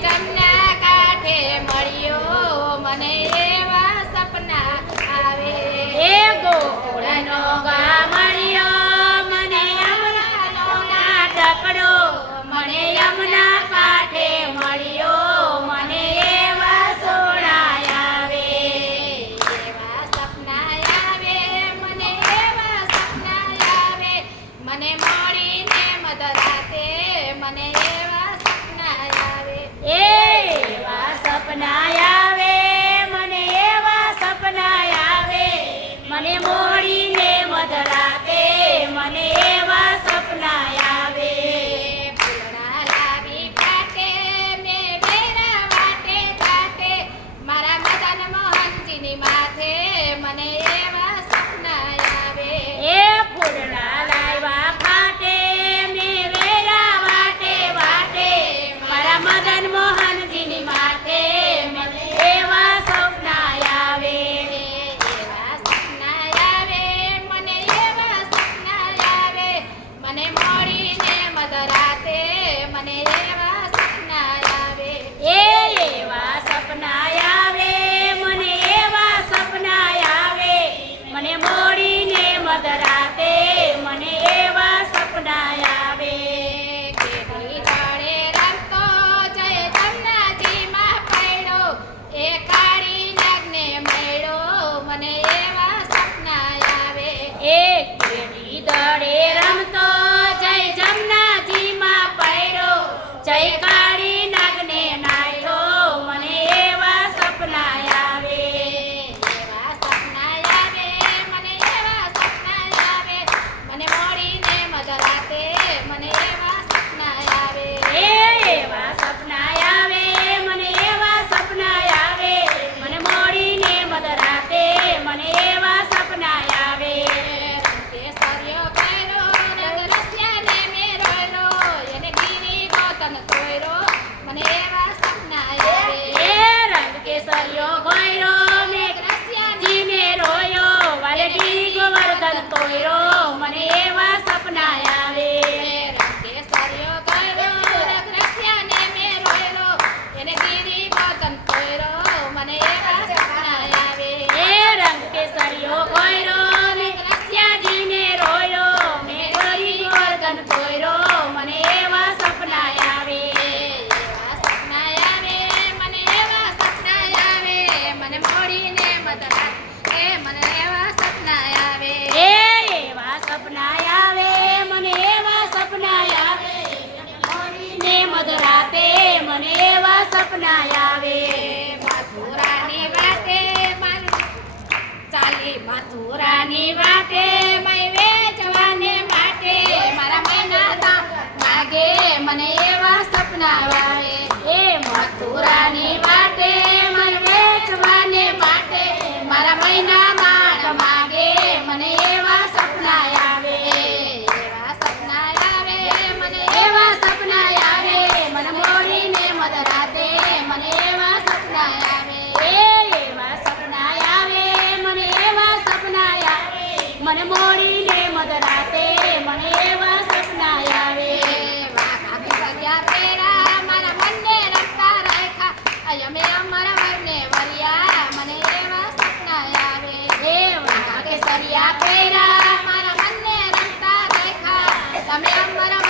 め。加一。સપના આવે મથુરાની વાતે મારું ચાલી મથુરાની વાતે મૈવે જવાને માટે મારા મૈના લાગે મને એવા સપના આવે એ મથુરાની વાતે મૈવે જવાને માટે મારા મૈના માણ માગે મને એવા સપના આવે એવા સપના આવે મને એવા સપના આવે મને મોરીને મદરાતે સરિયા પહેરા મારા મનને રમતા દેખા તમે અમારા